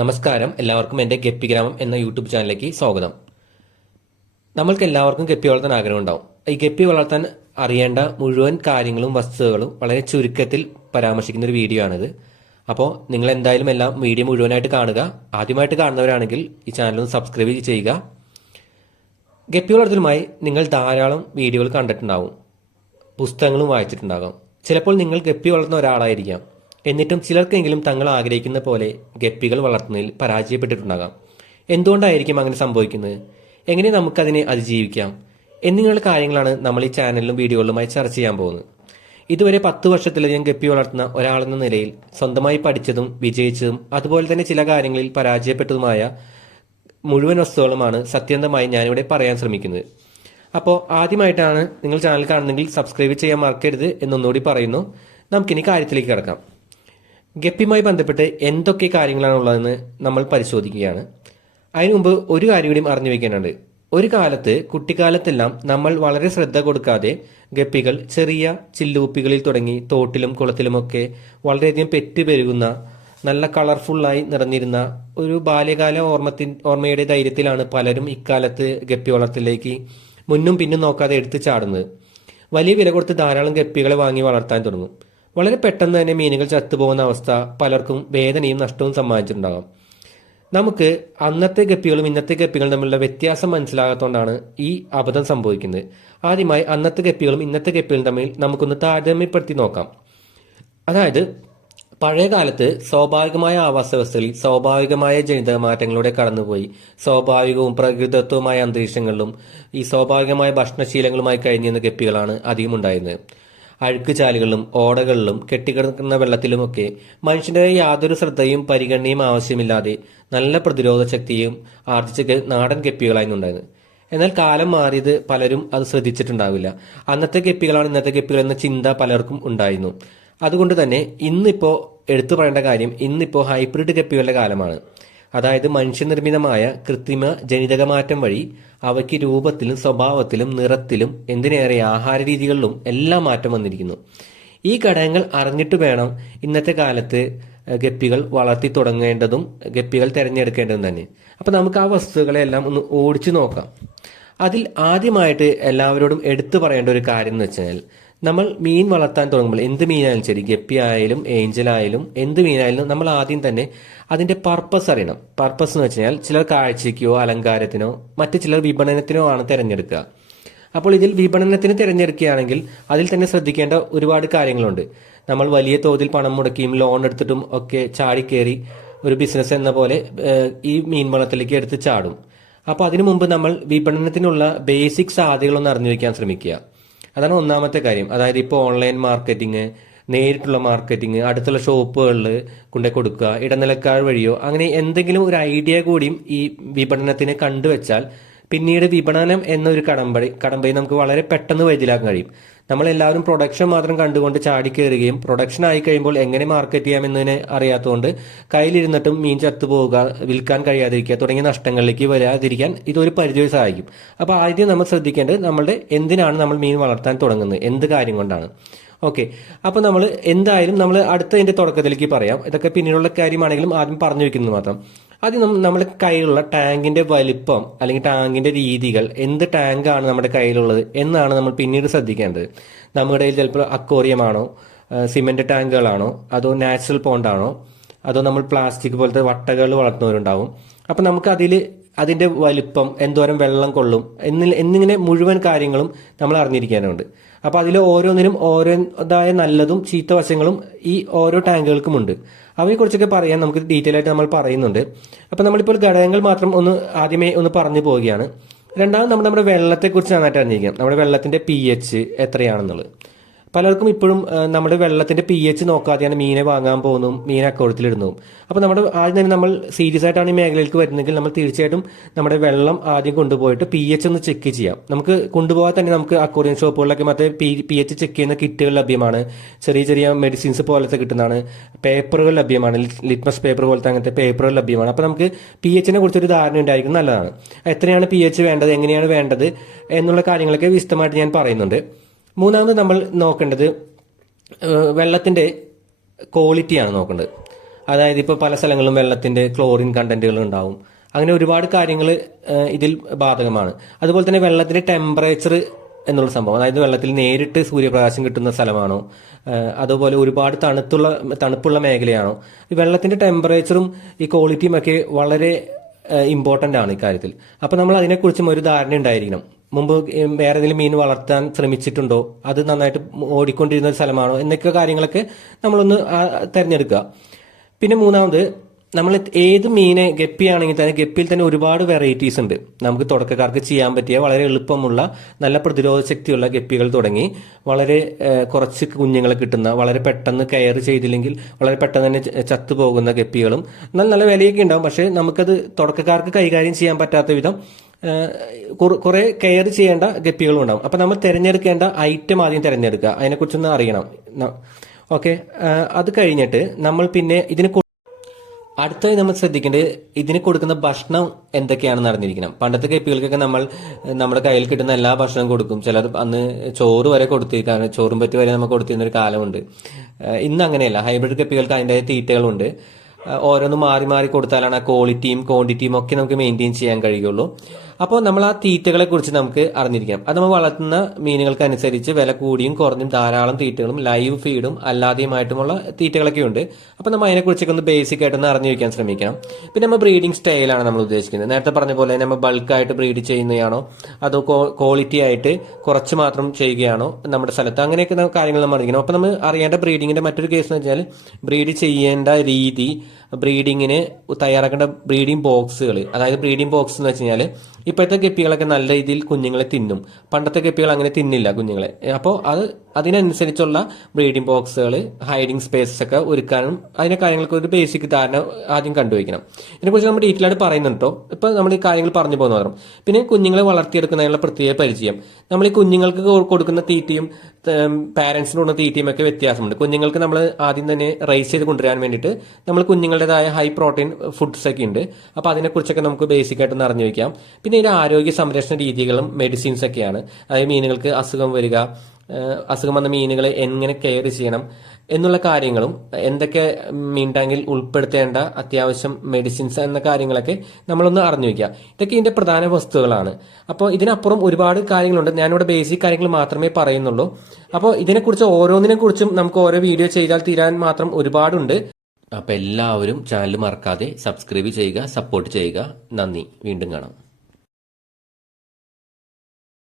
നമസ്കാരം. എല്ലാവർക്കും എന്റെ ഗപ്പി ഗ്രാമം എന്ന യൂട്യൂബ് ചാനലിലേക്ക് സ്വാഗതം. നമ്മൾക്ക് എല്ലാവർക്കും ഗപ്പി വളർത്താൻ ആഗ്രഹമുണ്ടാവും. ഈ ഗപ്പി വളർത്താൻ അറിയേണ്ട മുഴുവൻ കാര്യങ്ങളും വസ്തുതകളും വളരെ ചുരുക്കത്തിൽ പരാമർശിക്കുന്ന ഒരു വീഡിയോ ആണിത്. അപ്പോൾ നിങ്ങൾ എന്തായാലും എല്ലാം വീഡിയോ മുഴുവനായിട്ട് കാണുക. ആദ്യമായിട്ട് കാണുന്നവരാണെങ്കിൽ ഈ ചാനൽ ഒന്ന് സബ്സ്ക്രൈബ് ചെയ്യുക. ഗപ്പി വളർത്തലുമായി നിങ്ങൾ ധാരാളം വീഡിയോകൾ കണ്ടിട്ടുണ്ടാവും. പുസ്തകങ്ങളും വായിച്ചിട്ടുണ്ടാകാം. ചിലപ്പോൾ നിങ്ങൾ ഗപ്പി വളർത്തുന്ന ഒരാളായിരിക്കാം. എന്നിട്ടും ചിലർക്കെങ്കിലും തങ്ങൾ ആഗ്രഹിക്കുന്ന പോലെ ഗപ്പികൾ വളർത്തുന്നതിൽ പരാജയപ്പെട്ടിട്ടുണ്ടാകാം. എന്തുകൊണ്ടായിരിക്കും അങ്ങനെ സംഭവിക്കുന്നത്? എങ്ങനെ നമുക്കതിനെ അതിജീവിക്കാം? എന്നിങ്ങനെയുള്ള കാര്യങ്ങളാണ് നമ്മൾ ഈ ചാനലിലും വീഡിയോകളിലുമായി ചർച്ച ചെയ്യാൻ പോകുന്നത്. ഇതുവരെ പത്ത് വർഷത്തിലധികം ഗപ്പി വളർത്തുന്ന ഒരാളെന്ന നിലയിൽ സ്വന്തമായി പഠിച്ചതും വിജയിച്ചതും അതുപോലെ തന്നെ ചില കാര്യങ്ങളിൽ പരാജയപ്പെട്ടതുമായ മുഴുവൻ വസ്തുക്കളുമാണ് സത്യന്തമായി ഞാനിവിടെ പറയാൻ ശ്രമിക്കുന്നത്. അപ്പോൾ ആദ്യമായിട്ടാണ് നിങ്ങൾ ചാനൽ കാണുന്നെങ്കിൽ സബ്സ്ക്രൈബ് ചെയ്യാൻ മറക്കരുത് എന്നൊന്നുകൂടി പറയുന്നു. നമുക്കിനി കാര്യത്തിലേക്ക് കിടക്കാം. ഗപ്പിയുമായി ബന്ധപ്പെട്ട് എന്തൊക്കെ കാര്യങ്ങളാണ് ഉള്ളതെന്ന് നമ്മൾ പരിശോധിക്കുകയാണ്. അതിനു മുമ്പ് ഒരു കാര്യം കൂടി അറിഞ്ഞു വെക്കാനുണ്ട് ഒരു കാലത്ത് കുട്ടിക്കാലത്തെല്ലാം നമ്മൾ വളരെ ശ്രദ്ധ കൊടുക്കാതെ ഗപ്പികൾ ചെറിയ ചില്ലൂപ്പികളിൽ തുടങ്ങി തോട്ടിലും കുളത്തിലുമൊക്കെ വളരെയധികം പെറ്റുപെരുകുന്ന നല്ല കളർഫുള്ളായി നിറഞ്ഞിരുന്ന ഒരു ബാല്യകാല ഓർമ്മത്തിൻ ഓർമ്മയുടെ ധൈര്യത്തിലാണ് പലരും ഇക്കാലത്ത് ഗപ്പി വളർത്തലിലേക്ക് മുന്നും പിന്നും നോക്കാതെ എടുത്തു ചാടുന്നത്. വലിയ വില കൊടുത്ത് ധാരാളം ഗപ്പികളെ വാങ്ങി വളർത്താൻ തുടങ്ങും. വളരെ പെട്ടെന്ന് തന്നെ മീനുകൾ ചത്തുപോകുന്ന അവസ്ഥ പലർക്കും വേദനയും നഷ്ടവും സമ്മാനിച്ചിട്ടുണ്ടാകാം. നമുക്ക് അന്നത്തെ ഗപ്പികളും ഇന്നത്തെ ഗപ്പികളും തമ്മിലുള്ള വ്യത്യാസം മനസ്സിലാകാത്തതുകൊണ്ടാണ് ഈ അബദ്ധം സംഭവിക്കുന്നത്. ആദ്യമായി അന്നത്തെ ഗപ്പികളും ഇന്നത്തെ ഗപ്പികളും തമ്മിൽ നമുക്കൊന്ന് താരതമ്യപ്പെടുത്തി നോക്കാം. അതായത് പഴയ കാലത്ത് സ്വാഭാവികമായ ആവാസ വ്യവസ്ഥയിൽ സ്വാഭാവികമായ ജനിതക മാറ്റങ്ങളിലൂടെ കടന്നുപോയി. സ്വാഭാവികവും പ്രകൃതിദത്തവുമായ അന്തരീക്ഷങ്ങളിലും ഈ സ്വാഭാവികമായ ഭക്ഷണശീലങ്ങളുമായി കഴിഞ്ഞിരുന്ന ഗപ്പികളാണ് അധികം ഉണ്ടായിരുന്നത്. അഴുക്കുചാലുകളിലും ഓടകളിലും കെട്ടിക്കിടക്കുന്ന വെള്ളത്തിലുമൊക്കെ മനുഷ്യന്റെ യാതൊരു ശ്രദ്ധയും പരിഗണനയും ആവശ്യമില്ലാതെ നല്ല പ്രതിരോധ ശക്തിയും ആർജിച്ച നാടൻ കെപ്പികളായിരുന്നുണ്ടായിരുന്നു എന്നാൽ കാലം മാറിയത് പലരും അത് ശ്രദ്ധിച്ചിട്ടുണ്ടാവില്ല. അന്നത്തെ കെപ്പികളാണ് ഇന്നത്തെ കെപ്പികൾ എന്ന ചിന്ത പലർക്കും ഉണ്ടായിരുന്നു. അതുകൊണ്ട് തന്നെ ഇന്നിപ്പോ എടുത്തു പറയേണ്ട കാര്യം ഇന്നിപ്പോ ഹൈബ്രിഡ് കെപ്പികളുടെ കാലമാണ്. അതായത് മനുഷ്യനിർമ്മിതമായ കൃത്രിമ ജനിതകമാറ്റം വഴി അവയ്ക്ക് രൂപത്തിലും സ്വഭാവത്തിലും നിറത്തിലും എന്തിനേറെ ആഹാര രീതികളിലും എല്ലാം മാറ്റം വന്നിരിക്കുന്നു. ഈ ഘടകങ്ങൾ അറിഞ്ഞിട്ട് വേണം ഇന്നത്തെ കാലത്ത് ഗപ്പികൾ വളർത്തി തുടങ്ങേണ്ടതും ഗപ്പികൾ തിരഞ്ഞെടുക്കേണ്ടതും തന്നെ. അപ്പൊ നമുക്ക് ആ വസ്തുക്കളെല്ലാം ഒന്ന് ഓടിച്ചു നോക്കാം. അതിൽ ആദ്യമായിട്ട് എല്ലാവരോടും എടുത്തു പറയേണ്ട ഒരു കാര്യം എന്ന് വെച്ചാൽ നമ്മൾ മീൻ വളർത്താൻ തുടങ്ങുമ്പോൾ എന്ത് മീനായാലും ശരി ഗപ്പി ആയാലും ഏഞ്ചൽ ആയാലും എന്ത് മീനായാലും നമ്മൾ ആദ്യം തന്നെ അതിന്റെ പർപ്പസ് അറിയണം. പർപ്പസ് എന്ന് വെച്ചാൽ ചിലർ കാഴ്ചയ്ക്കോ അലങ്കാരത്തിനോ മറ്റു ചിലർ വിപണനത്തിനോ ആണ് തിരഞ്ഞെടുക്കുക. അപ്പോൾ ഇതിൽ വിപണനത്തിന് തിരഞ്ഞെടുക്കുകയാണെങ്കിൽ അതിൽ തന്നെ ശ്രദ്ധിക്കേണ്ട ഒരുപാട് കാര്യങ്ങളുണ്ട്. നമ്മൾ വലിയ തോതിൽ പണം മുടക്കിയും ലോൺ എടുത്തിട്ടും ഒക്കെ ചാടിക്കേറി ഒരു ബിസിനസ് എന്ന പോലെ ഈ മീൻ വളത്തിലേക്ക് എടുത്ത് ചാടും. അപ്പോൾ അതിനു മുമ്പ് നമ്മൾ വിപണനത്തിനുള്ള ബേസിക് സാധ്യതകളൊന്ന് അറിഞ്ഞു വയ്ക്കാൻ ശ്രമിക്കുക. അതാണ് ഒന്നാമത്തെ കാര്യം. അതായത് ഇപ്പോൾ ഓൺലൈൻ മാർക്കറ്റിംഗ് നേരിട്ടുള്ള മാർക്കറ്റിംഗ് അടുത്തുള്ള ഷോപ്പുകളിൽ കൊണ്ടുപോയി കൊടുക്കുക ഇടനിലക്കാർ വഴിയോ അങ്ങനെ എന്തെങ്കിലും ഒരു ഐഡിയ കൂടിയും ഈ വിപണനത്തിന് കണ്ടുവച്ചാൽ പിന്നീട് വിപണനം എന്നൊരു കടമ്പടി കടമ്പടി നമുക്ക് വളരെ പെട്ടെന്ന് വൈദ്യലാക്കാൻ കഴിയും. നമ്മൾ എല്ലാവരും പ്രൊഡക്ഷൻ മാത്രം കണ്ടുകൊണ്ട് ചാടിക്കയറുകയും പ്രൊഡക്ഷൻ ആയി കഴിയുമ്പോൾ എങ്ങനെ മാർക്കറ്റ് ചെയ്യാമെന്നതിനെ അറിയാത്തതുകൊണ്ട് കയ്യിലിരുന്നിട്ടും മീൻ ചത്തു പോവുക വിൽക്കാൻ കഴിയാതിരിക്കുക തുടങ്ങിയ നഷ്ടങ്ങളിലേക്ക് വരാതിരിക്കാൻ ഇതൊരു പരിധി സഹായിക്കും. അപ്പോൾ ആദ്യം നമ്മൾ ശ്രദ്ധിക്കേണ്ടത് നമ്മളുടെ എന്തിനാണ് നമ്മൾ മീൻ വളർത്താൻ തുടങ്ങുന്നത്? എന്ത് കാര്യം കൊണ്ടാണ്? ഓക്കെ. അപ്പോൾ നമ്മൾ എന്തായാലും നമ്മൾ അടുത്തതിന്റെ തുടക്കത്തിലേക്ക് പറയാം. ഇതൊക്കെ പിന്നീടുള്ള കാര്യമാണെങ്കിലും ആദ്യം പറഞ്ഞു വെക്കുന്നത് മാത്രം. ആദ്യം നമ്മുടെ കയ്യിലുള്ള ടാങ്കിന്റെ വലിപ്പം അല്ലെങ്കിൽ ടാങ്കിന്റെ രീതികൾ എന്ത് ടാങ്കാണ് നമ്മുടെ കയ്യിലുള്ളത് എന്നാണ് നമ്മൾ പിന്നീട് ശ്രദ്ധിക്കേണ്ടത്. നമ്മുടെ കയ്യിൽ ചിലപ്പോൾ അക്വോറിയമാണോ സിമെന്റ് ടാങ്കുകളാണോ അതോ നാച്ചുറൽ പോണ്ടാണോ അതോ നമ്മൾ പ്ലാസ്റ്റിക് പോലത്തെ വട്ടകൾ വളർത്തുന്നവരുണ്ടാവും. അപ്പൊ നമുക്ക് അതിൽ അതിന്റെ വലിപ്പം എന്തോരം വെള്ളം കൊള്ളും എന്നിങ്ങനെ മുഴുവൻ കാര്യങ്ങളും നമ്മൾ അറിഞ്ഞിരിക്കാനുണ്ട് അപ്പൊ അതിൽ ഓരോന്നിനും ഓരോതായ നല്ലതും ചീത്ത വശങ്ങളും ഈ ഓരോ ടാങ്കുകൾക്കുമുണ്ട്. അവയെ കുറിച്ചൊക്കെ പറയാൻ നമുക്ക് ഡീറ്റെയിൽ ആയിട്ട് നമ്മൾ പറയുന്നുണ്ട്. അപ്പൊ നമ്മളിപ്പോൾ ഘടകങ്ങൾ മാത്രം ഒന്ന് ആദ്യമേ ഒന്ന് പറഞ്ഞു പോവുകയാണ്. രണ്ടാമത് നമ്മൾ നമ്മുടെ വെള്ളത്തെക്കുറിച്ച് നന്നായിട്ട് അറിഞ്ഞിരിക്കാം. നമ്മുടെ വെള്ളത്തിന്റെ പി എച്ച് എത്രയാണെന്നുള്ളത്. പലർക്കും ഇപ്പോഴും നമ്മുടെ വെള്ളത്തിന്റെ പി എച്ച് നോക്കാതെയാണ് മീനെ വാങ്ങാൻ പോകുന്നതും മീൻ അക്കൗണ്ടത്തിലിടുന്നതും അപ്പോൾ നമ്മുടെ ആദ്യം തന്നെ നമ്മൾ സീരിയസ് ആയിട്ടാണ് ഈ മേഖലയിലേക്ക് വരുന്നതെങ്കിൽ നമ്മൾ തീർച്ചയായിട്ടും നമ്മുടെ വെള്ളം ആദ്യം കൊണ്ടുപോയിട്ട് പി എച്ച് ഒന്ന് ചെക്ക് ചെയ്യാം. നമുക്ക് കൊണ്ടുപോകാൻ തന്നെ നമുക്ക് അക്വറിയം ഷോപ്പുകളിലൊക്കെ മറ്റേ പി എച്ച് ചെക്ക് ചെയ്യുന്ന കിറ്റുകൾ ലഭ്യമാണ്. ചെറിയ ചെറിയ മെഡിസിൻസ് പോലത്തെ കിട്ടുന്നതാണ്. പേപ്പറുകൾ ലഭ്യമാണ്. ലിറ്റ്മസ് പേപ്പർ പോലത്തെ അങ്ങനത്തെ പേപ്പറുകൾ ലഭ്യമാണ്. അപ്പോൾ നമുക്ക് പി എച്ചിനെ കുറിച്ചൊരു ധാരണ ഉണ്ടായിരിക്കും നല്ലതാണ്. എത്രയാണ് പി എച്ച് വേണ്ടത് എങ്ങനെയാണ് വേണ്ടത് എന്നുള്ള കാര്യങ്ങളൊക്കെ വിശദമായിട്ട് ഞാൻ പറയുന്നുണ്ട്. മൂന്നാമത് നമ്മൾ നോക്കേണ്ടത് വെള്ളത്തിന്റെ ക്വാളിറ്റിയാണ് നോക്കേണ്ടത്. അതായത് ഇപ്പോൾ പല സ്ഥലങ്ങളിലും വെള്ളത്തിന്റെ ക്ലോറിൻ കണ്ടന്റുകൾ ഉണ്ടാവും. അങ്ങനെ ഒരുപാട് കാര്യങ്ങൾ ഇതിൽ ബാധകമാണ്. അതുപോലെ തന്നെ വെള്ളത്തിന്റെ ടെമ്പറേച്ചർ എന്നുള്ള സംഭവം അതായത് വെള്ളത്തിൽ നേരിട്ട് സൂര്യപ്രകാശം കിട്ടുന്ന സ്ഥലമാണോ അതുപോലെ ഒരുപാട് തണുത്തുള്ള തണുപ്പുള്ള മേഖലയാണോ ഈ വെള്ളത്തിന്റെ ടെമ്പറേച്ചറും ഈ ക്വാളിറ്റിയും ഒക്കെ വളരെ ഇമ്പോർട്ടന്റ് ആണ് ഇക്കാര്യത്തിൽ അപ്പോൾ നമ്മൾ അതിനെക്കുറിച്ചും ഒരു ധാരണ ഉണ്ടായിരിക്കണം. മുമ്പ് വേറെ ഏതെങ്കിലും മീൻ വളർത്താൻ ശ്രമിച്ചിട്ടുണ്ടോ? അത് നന്നായിട്ട് ഓടിക്കൊണ്ടിരുന്ന ഒരു സ്ഥലമാണോ? എന്നൊക്കെ കാര്യങ്ങളൊക്കെ നമ്മളൊന്ന് തെരഞ്ഞെടുക്കുക. പിന്നെ മൂന്നാമത് നമ്മൾ ഏത് മീനെ ഗപ്പിയാണെങ്കിൽ തന്നെ ഗപ്പിയിൽ തന്നെ ഒരുപാട് വെറൈറ്റീസ് ഉണ്ട്. നമുക്ക് തുടക്കക്കാർക്ക് ചെയ്യാൻ പറ്റിയ വളരെ എളുപ്പമുള്ള നല്ല പ്രതിരോധ ശക്തിയുള്ള ഗപ്പികൾ തുടങ്ങി വളരെ കുറച്ച് കുഞ്ഞുങ്ങളെ കിട്ടുന്ന വളരെ പെട്ടെന്ന് കെയർ ചെയ്തില്ലെങ്കിൽ വളരെ പെട്ടെന്ന് തന്നെ ചത്തുപോകുന്ന ഗപ്പികളും എന്നാൽ നല്ല വിലയൊക്കെ ഉണ്ടാവും. പക്ഷേ നമുക്കത് തുടക്കക്കാർക്ക് കൈകാര്യം ചെയ്യാൻ പറ്റാത്ത വിധം കുറെ കെയർ ചെയ്യേണ്ട ഗപ്പികളും ഉണ്ടാവും. അപ്പൊ നമ്മൾ തിരഞ്ഞെടുക്കേണ്ട ഐറ്റം ആദ്യം തിരഞ്ഞെടുക്കുക. അതിനെക്കുറിച്ചൊന്ന് അറിയണം. ഓക്കെ. അത് കഴിഞ്ഞിട്ട് നമ്മൾ പിന്നെ ഇതിന് അടുത്തായി നമ്മൾ ശ്രദ്ധിക്കേണ്ടത് ഇതിന് കൊടുക്കുന്ന ഭക്ഷണം എന്തൊക്കെയാണെന്ന് അറിഞ്ഞിരിക്കണം. പണ്ടത്തെ കെപ്പികൾക്കൊക്കെ നമ്മൾ നമ്മുടെ കയ്യിൽ കിട്ടുന്ന എല്ലാ ഭക്ഷണവും കൊടുക്കും. ചിലർ അന്ന് ചോറ് വരെ കൊടുത്തിരിക്കാണ്. ചോറും പറ്റി വരെ നമുക്ക് കൊടുത്തിരുന്ന ഒരു കാലമുണ്ട്. ഇന്ന് അങ്ങനെയല്ല. ഹൈബ്രിഡ് കെപ്പികൾക്ക് അതിന്റെ തീറ്റകളുണ്ട്. ഓരോന്ന് മാറി മാറി കൊടുത്താലാണ് ആ ക്വാളിറ്റിയും ക്വാണ്ടിറ്റിയും ഒക്കെ നമുക്ക് മെയിന്റെയിൻ ചെയ്യാൻ കഴിയുള്ളൂ. അപ്പോൾ നമ്മൾ ആ തീറ്റകളെ കുറിച്ച് നമുക്ക് അറിഞ്ഞിരിക്കണം അത് നമ്മൾ വളർത്തുന്ന മീനുകൾക്കനുസരിച്ച് വില കൂടിയും കുറഞ്ഞും ധാരാളം തീറ്റകളും ലൈവ് ഫീഡും അല്ലാതെയുമായിട്ടുമുള്ള തീറ്റകളൊക്കെ ഉണ്ട് അപ്പോൾ നമ്മൾ അതിനെക്കുറിച്ചൊക്കെ ഒന്ന് ബേസിക് ആയിട്ടൊന്ന് അറിഞ്ഞു വയ്ക്കാൻ ശ്രമിക്കണം. പിന്നെ നമ്മൾ ബ്രീഡിംഗ് സ്റ്റൈലാണ് നമ്മൾ ഉദ്ദേശിക്കുന്നത്. നേരത്തെ പറഞ്ഞ പോലെ നമ്മൾ ബൾക്കായിട്ട് ബ്രീഡ് ചെയ്യുന്നതാണോ? അതോ ക്വാളിറ്റി ആയിട്ട് കുറച്ച് മാത്രം ചെയ്യുകയാണോ? നമ്മുടെ സ്ഥലത്ത് അങ്ങനെയൊക്കെ കാര്യങ്ങൾ നമ്മൾ അറിയിക്കണം അപ്പോൾ നമ്മൾ അറിയേണ്ട ബ്രീഡിങ്ങിന്റെ മറ്റൊരു കേസ് എന്ന് വെച്ചാൽ ബ്രീഡ് ചെയ്യേണ്ട രീതി ബ്രീഡിങ്ങിന് തയ്യാറാക്കേണ്ട ബ്രീഡിംഗ് ബോക്സുകൾ അതായത് ബ്രീഡിംഗ് ബോക്സ് എന്ന് വെച്ച് കഴിഞ്ഞാൽ ഇപ്പോഴത്തെ ഗപ്പികളൊക്കെ നല്ല രീതിയിൽ കുഞ്ഞുങ്ങളെ തിന്നും. പണ്ടത്തെ കെപ്പികൾ അങ്ങനെ തിന്നില്ല കുഞ്ഞുങ്ങളെ. അപ്പോൾ അത് അതിനനുസരിച്ചുള്ള ബ്രീഡിംഗ് ബോക്സുകൾ ഹൈഡിംഗ് സ്പേസസ് ഒക്കെ ഒരുക്കാനും അതിന്റെ കാര്യങ്ങൾക്ക് ഒരു ബേസിക് ധാരണ ആദ്യം കണ്ടുവയ്ക്കണം. ഇതിനെക്കുറിച്ച് നമ്മൾ ഡീറ്റെയിൽ ആയിട്ട് പറയുന്നുണ്ടോ? ഇപ്പൊ നമ്മൾ ഈ കാര്യങ്ങൾ പറഞ്ഞു പോകുന്ന മാത്രം. പിന്നെ കുഞ്ഞുങ്ങളെ വളർത്തിയെടുക്കുന്നതിനുള്ള പ്രത്യേക പരിചയം. നമ്മൾ ഈ കുഞ്ഞുങ്ങൾക്ക് കൊടുക്കുന്ന തീറ്റയും പാരന്റ്സിന് കൊടുക്കുന്ന തീറ്റയും ഒക്കെ വ്യത്യാസമുണ്ട്. കുഞ്ഞുങ്ങൾക്ക് നമ്മൾ ആദ്യം തന്നെ റൈസ് ചെയ്ത് കൊണ്ടുവരാൻ വേണ്ടിയിട്ട് നമ്മൾ കുഞ്ഞുങ്ങളുടേതായ ഹൈ പ്രോട്ടീൻ ഫുഡ്സ് ഒക്കെ ഉണ്ട്. അപ്പോൾ അതിനെക്കുറിച്ചൊക്കെ നമുക്ക് ബേസിക് ആയിട്ട് അറിഞ്ഞു വയ്ക്കാം. പിന്നെ ഇതിന്റെ ആരോഗ്യ സംരക്ഷണ രീതികളും മെഡിസിൻസ് ഒക്കെയാണ്. അതായത് മീനുകൾക്ക് അസുഖം വരിക അസുഖം വന്ന മീനുകളെ എങ്ങനെ കെയർ ചെയ്യണം എന്നുള്ള കാര്യങ്ങളും എന്തൊക്കെ മീൻ ടാങ്കിൽ ഉൾപ്പെടുത്തേണ്ട അത്യാവശ്യം മെഡിസിൻസ് എന്ന കാര്യങ്ങളൊക്കെ നമ്മളൊന്ന് അറിഞ്ഞു വയ്ക്കുക. ഇതൊക്കെ ഇതിന്റെ പ്രധാന വസ്തുക്കളാണ്. അപ്പോൾ ഇതിനപ്പുറം ഒരുപാട് കാര്യങ്ങളുണ്ട്. ഞാനിവിടെ ബേസിക് കാര്യങ്ങൾ മാത്രമേ പറയുന്നുള്ളൂ. അപ്പോൾ ഇതിനെക്കുറിച്ച് ഓരോന്നിനെ കുറിച്ചും നമുക്ക് ഓരോ വീഡിയോ ചെയ്താൽ തീരാൻ മാത്രം ഒരുപാടുണ്ട്. അപ്പോൾ എല്ലാവരും ചാനൽ മറക്കാതെ സബ്സ്ക്രൈബ് ചെയ്യുക സപ്പോർട്ട് ചെയ്യുക. നന്ദി. വീണ്ടും കാണാം.